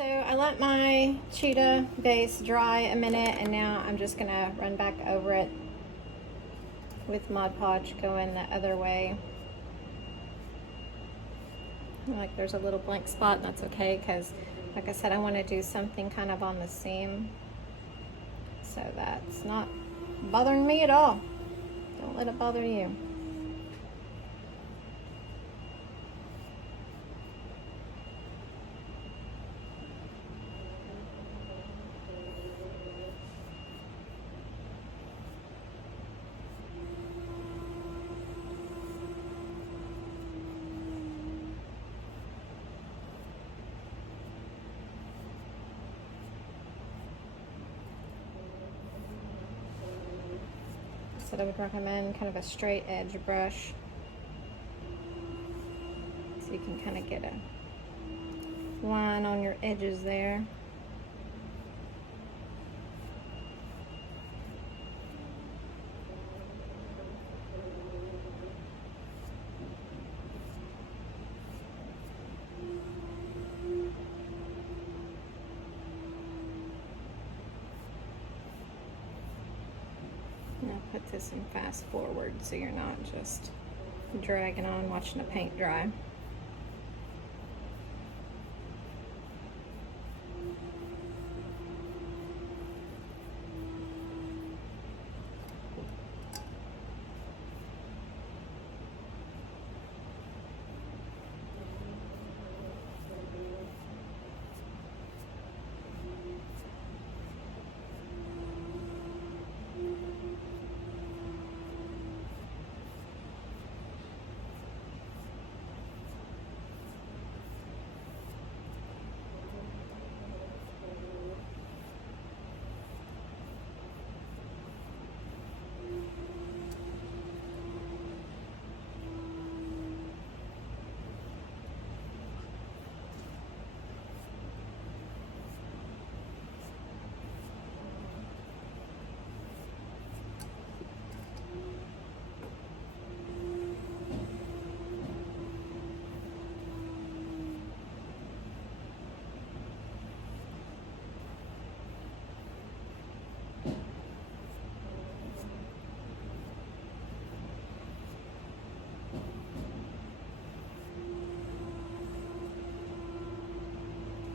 So I let my Cheetah base dry a minute, and now I'm just gonna run back over it with Mod Podge going the other way. Like there's a little blank spot, and that's okay because like I said, I want to do something kind of on the seam, so that's not bothering me at all. Don't let it bother you. So I would recommend kind of a straight edge brush, so you can kind of get a line on your edges there. Now put this in fast forward so you're not just dragging on watching the paint dry.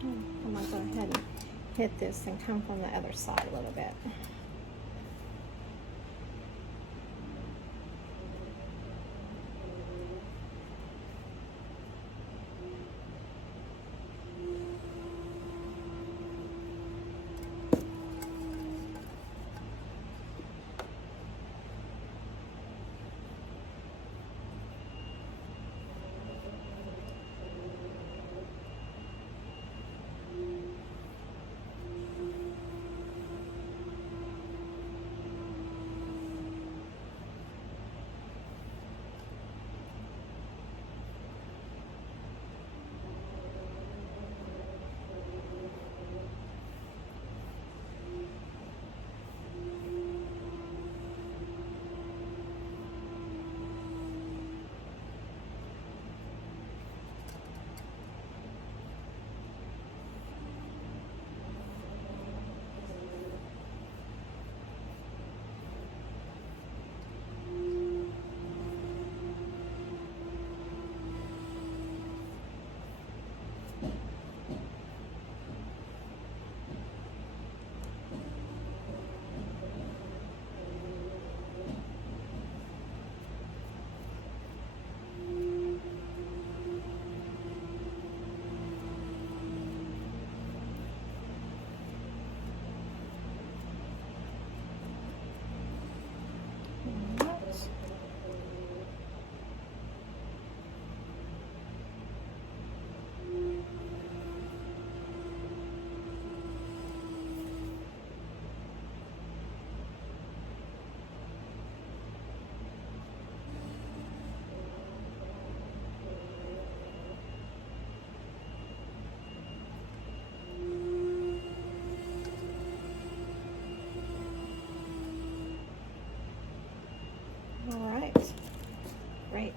I'm gonna go ahead and hit this and come from the other side a little bit. Great.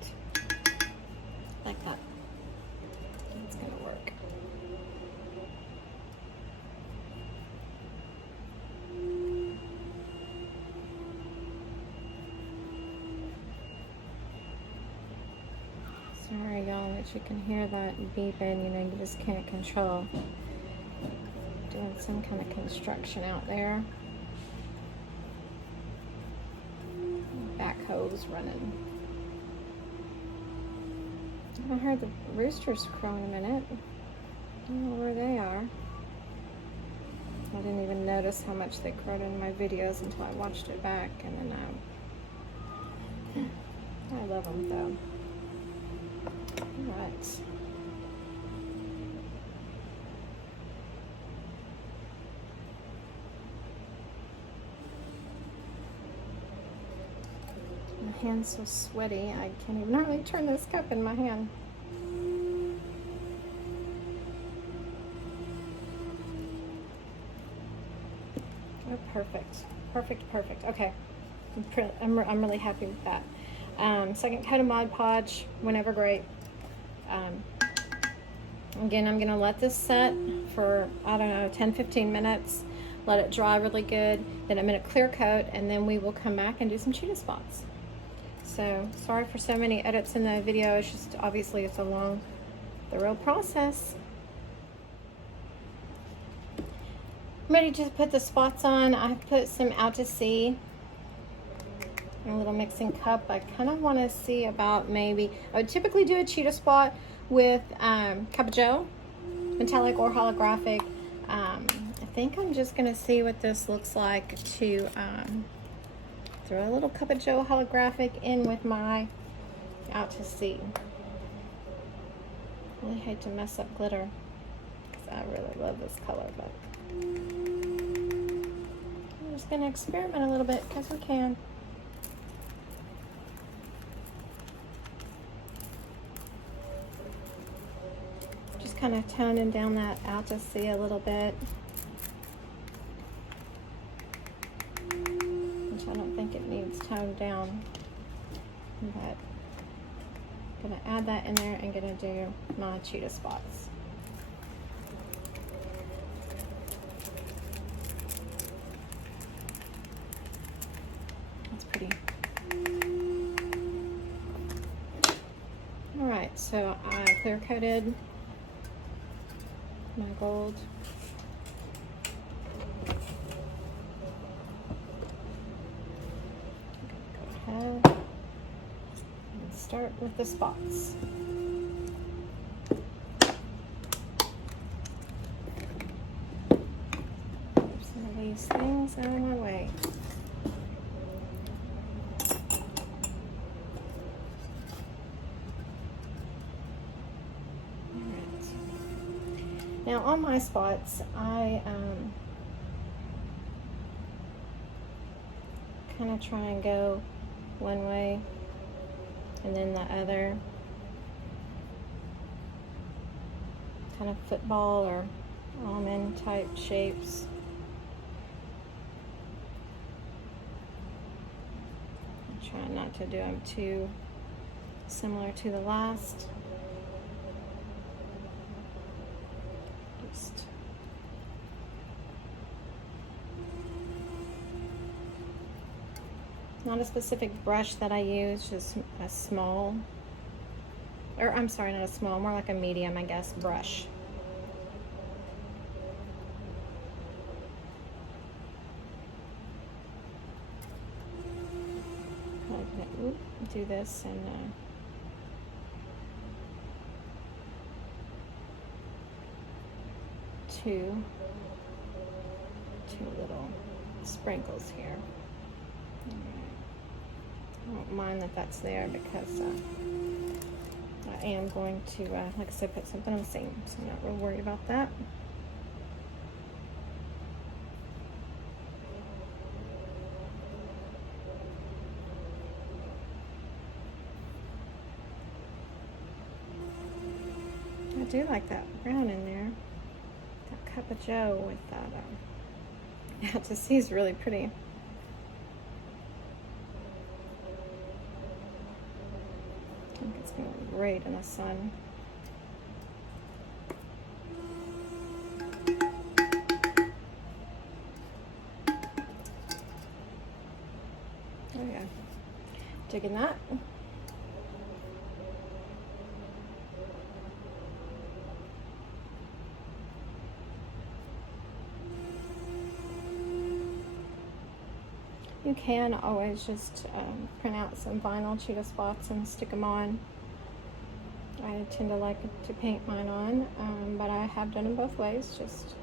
Like that. It's gonna work. Sorry, y'all, that you can hear that beeping. You know, you just can't control. Doing some kind of construction out there. Backhoe's running. I haven't heard the roosters crow in a minute. I don't know where they are. I didn't even notice how much they crowed in my videos until I watched it back, and then I love them though. All right. My hand's so sweaty, I can't even hardly turn this cup in my hand. Oh, perfect. Perfect, perfect. Okay. I'm really happy with that. Second coat of Mod Podge, whenever great. Again, I'm going to let this set for, I don't know, 10-15 minutes. Let it dry really good. Then I'm going to clear coat, and then we will come back and do some cheetah spots. So, sorry for so many edits in the video. It's just, obviously, it's a long, thorough process. I'm ready to put the spots on. I put some Out to Sea in a little mixing cup. I kind of want to see about maybe, I would typically do a cheetah spot with Cup of Joe, metallic or holographic. I think I'm just going to see what this looks like to throw a little Cup of Joe holographic in with my Out to Sea. I really hate to mess up glitter because I really love this color, but I'm just going to experiment a little bit because we can. Just kind of toning down that Out to Sea a little bit. Which I don't think it needs toned down. But I'm going to add that in there and going to do my cheetah spots. That's pretty. Alright, so I clear coated my gold. Go ahead and start with the spots. Move some of these things out of my way. Now on my spots, I kind of try and go one way and then the other, kind of football or almond type shapes. I'm trying not to do them too similar to the last. Not a specific brush that I use, just a small, or I'm sorry, not a small, more like a medium, I guess, brush. Do this and two little sprinkles here. I don't mind that that's there because I am going to, like I said, put something on the seam, so I'm not real worried about that. I do like that brown in there. That Cup of Joe with that. Out to Sea is really pretty. I think it's going to look great in the sun. Oh yeah, digging that. can always just print out some vinyl cheetah spots and stick them on. I tend to like to paint mine on, but I have done them both ways, just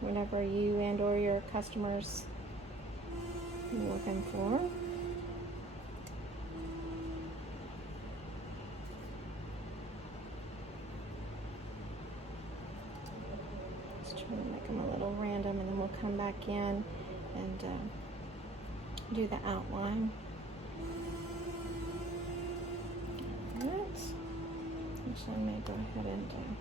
whenever you and or your customers are looking for. Just trying to make them a little random, and then we'll come back in and do the outline. All right. Actually, I may go ahead and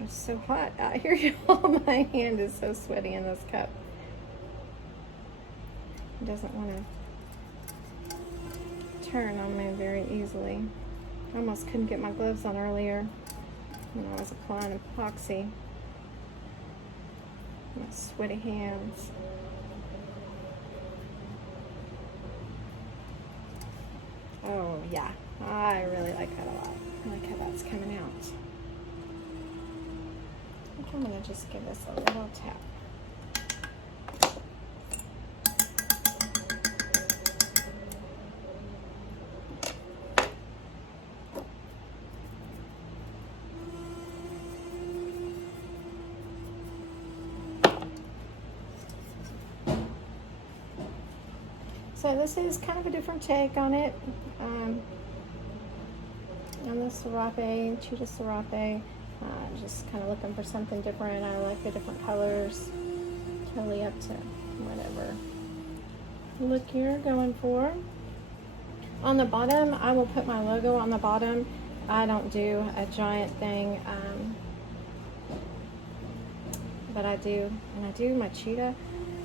it's so hot out here, y'all. My hand is so sweaty in this cup. It doesn't want to turn on me very easily. I almost couldn't get my gloves on earlier when I was applying epoxy. My sweaty hands. Oh yeah, I really like that a lot. I like how that's coming out. I think I'm gonna just give this a little tap. So this is kind of a different take on it. On the Serape, Cheetah Serape. Just kind of looking for something different. I like the different colors. Totally up to whatever look you're going for. On the bottom, I will put my logo on the bottom. I don't do a giant thing, but I do, and I do my cheetah,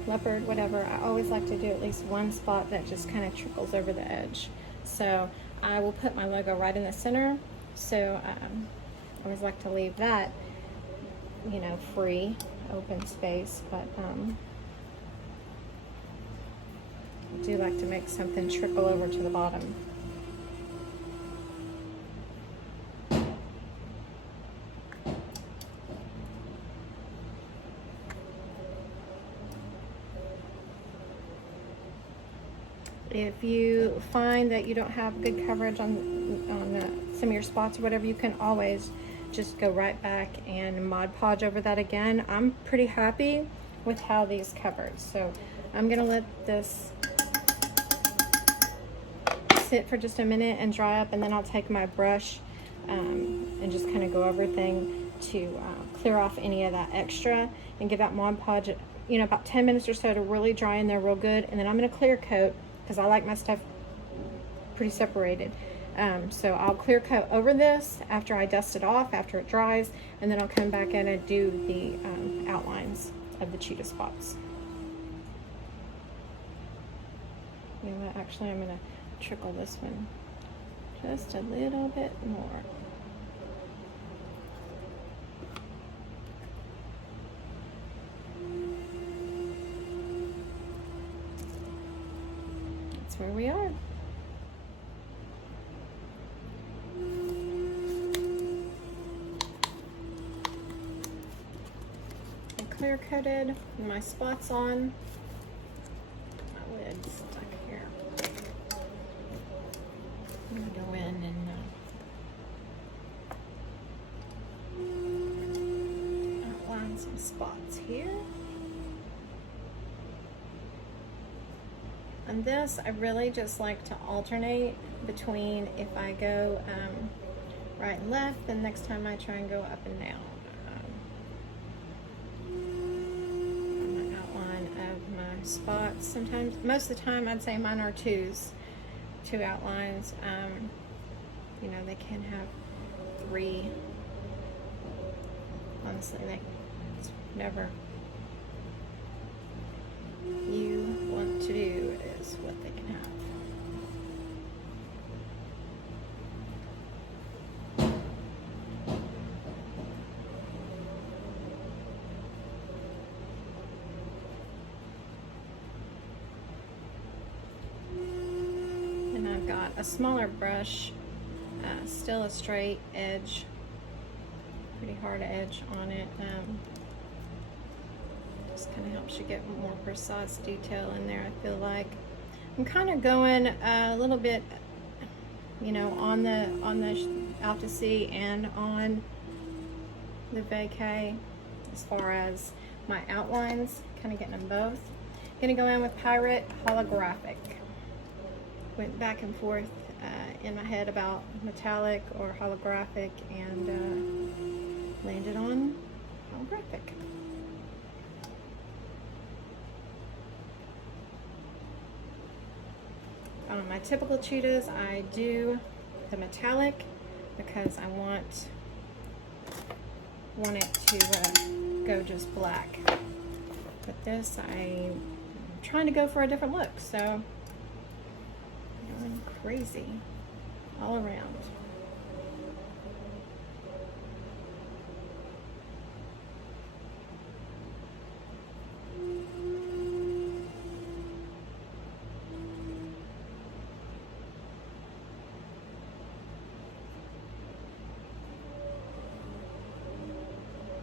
leopard, whatever. I always like to do at least one spot that just kind of trickles over the edge. So I will put my logo right in the center. So I always like to leave that, you know, free, open space, but I do like to make something trickle over to the bottom. If you find that you don't have good coverage on some of your spots or whatever, you can always just go right back and Mod Podge over that again. I'm pretty happy with how these covered. So I'm gonna let this sit for just a minute and dry up, and then I'll take my brush and just kind of go over everything to clear off any of that extra and give that Mod Podge, you know, about 10 minutes or so to really dry in there real good. And then I'm gonna clear coat, because I like my stuff pretty separated. So I'll clear coat over this after I dust it off, after it dries, and then I'll come back in and do the outlines of the cheetah spots. You know what, actually I'm gonna trickle this one just a little bit more. That's where we are. Clear coated my spots on. My lid's stuck here. I'm gonna go in and outline some spots here. On this, I really just like to alternate between if I go right and left, then next time I try and go up and down. Spots sometimes, most of the time I'd say mine are two outlines. You know, they can have three. Honestly, it's whatever you want to do is what they can have. A smaller brush, still a straight edge, pretty hard edge on it. Just kind of helps you get more precise detail in there, I feel like. I'm kind of going a little bit, you know, on the out to sea and on the vacay as far as my outlines, kind of getting them both. Gonna go in with Pirate Holographic. Went back and forth in my head about metallic or holographic, and landed on holographic. On my typical cheetahs, I do the metallic because I want it to go just black. But this, I'm trying to go for a different look, so going crazy all around.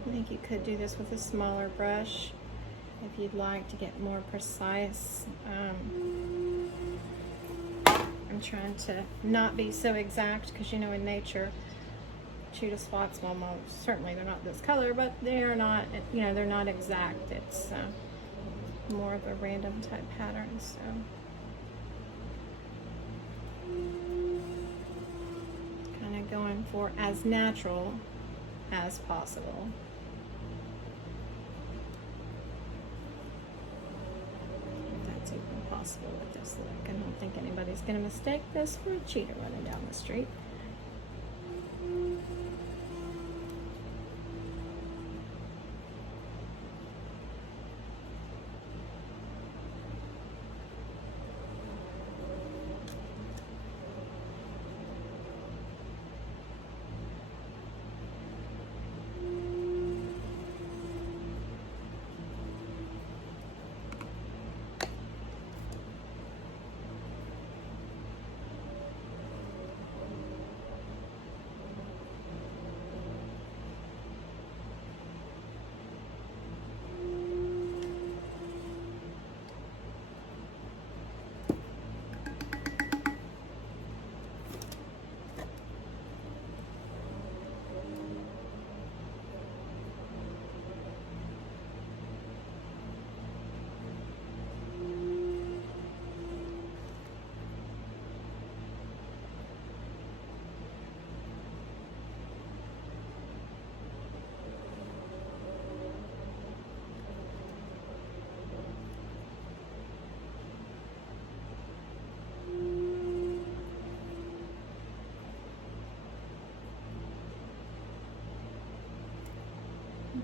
I think you could do this with a smaller brush if you'd like to get more precise. I'm trying to not be so exact because, you know, in nature, cheetah spots, well, most certainly they're not this color, but they're not, you know, they're not exact. It's more of a random type pattern, so. Kind of going for as natural as possible. Possible with this look. I don't think anybody's going to mistake this for a cheetah running down the street.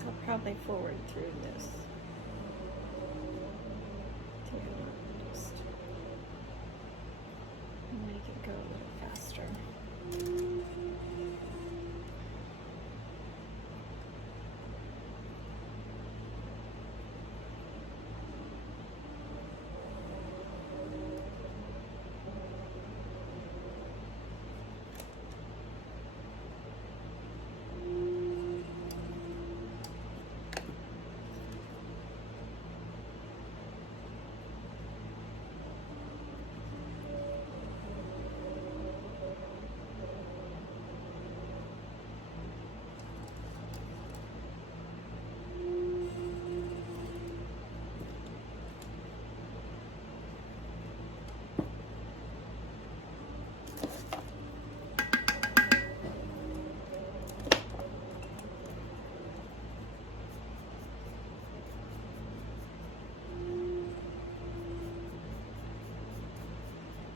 I'll probably forward through this. Just make it go a little faster.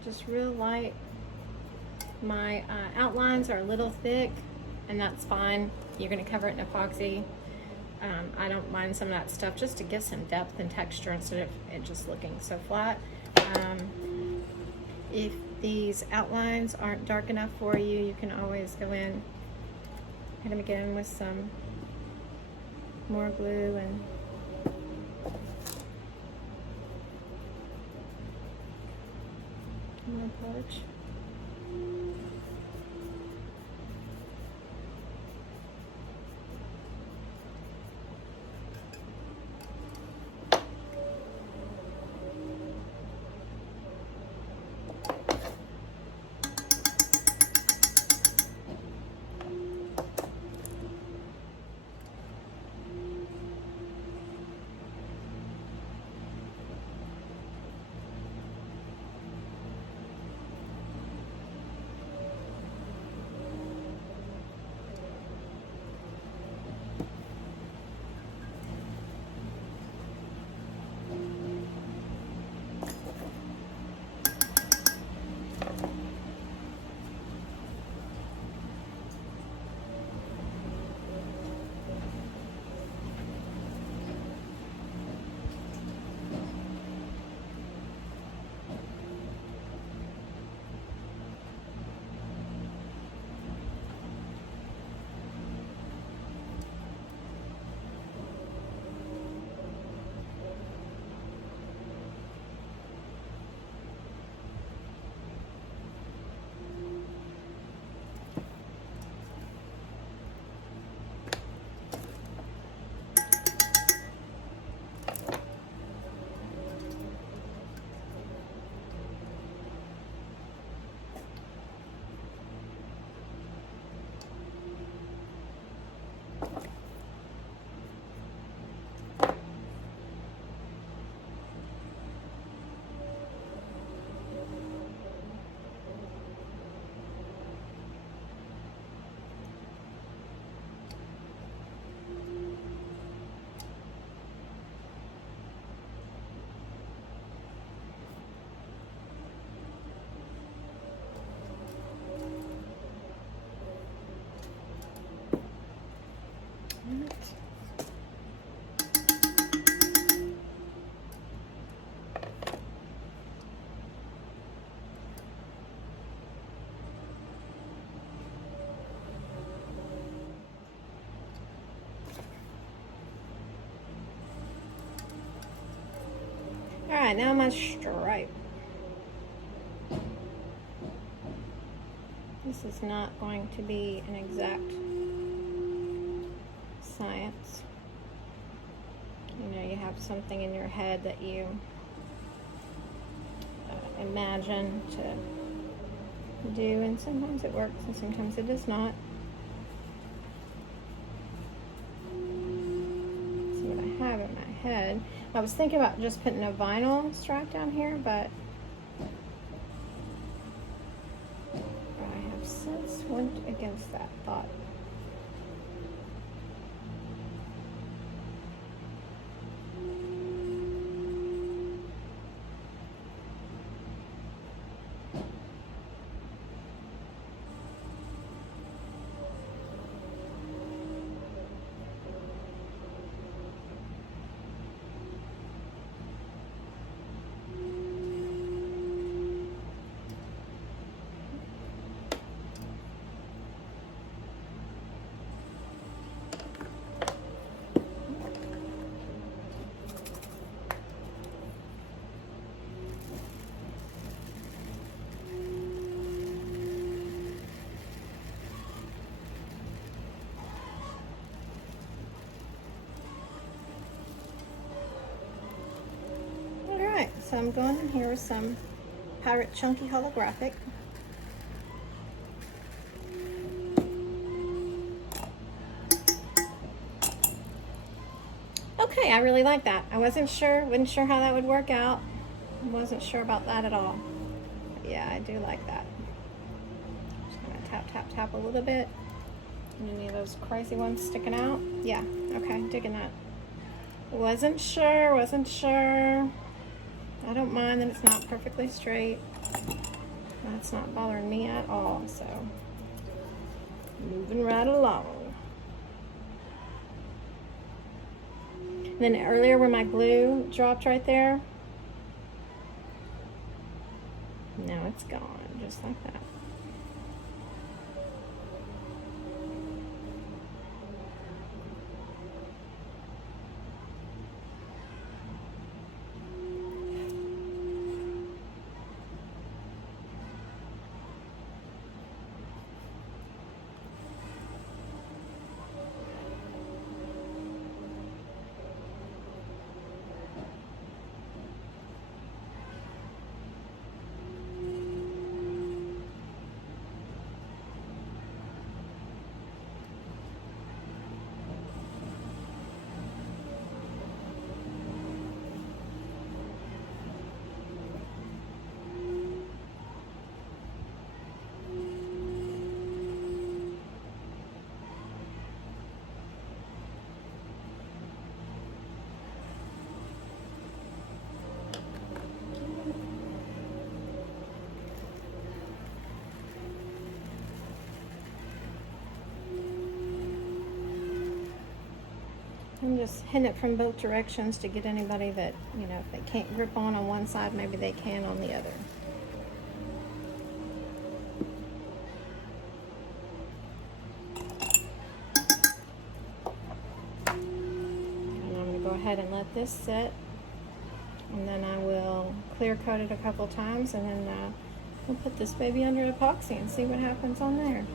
Just real light. My outlines are a little thick, and that's fine. You're going to cover it in epoxy. I don't mind some of that stuff just to give some depth and texture instead of it just looking so flat. If these outlines aren't dark enough for you, you can always go in, hit them again with some more glue and more porch. right, now my stripe. This is not going to be an exact science. You know, you have something in your head that you imagine to do, and sometimes it works and sometimes it does not. See what I have in my head. I was thinking about just putting a vinyl stripe down here, but I have since went against that thought. So I'm going in here with some Pirate Chunky Holographic. Okay, I really like that. I wasn't sure how that would work out. Wasn't sure about that at all. But yeah, I do like that. Just gonna tap, tap, tap a little bit. Any of those crazy ones sticking out? Yeah, okay, digging that. Wasn't sure. I don't mind that it's not perfectly straight. That's not bothering me at all, so moving right along. And then earlier where my glue dropped right there, now it's gone, just like that. I'm just hitting it from both directions to get anybody that, you know, if they can't grip on one side, maybe they can on the other. And I'm going to go ahead and let this sit. And then I will clear coat it a couple times, and then we'll put this baby under epoxy and see what happens on there.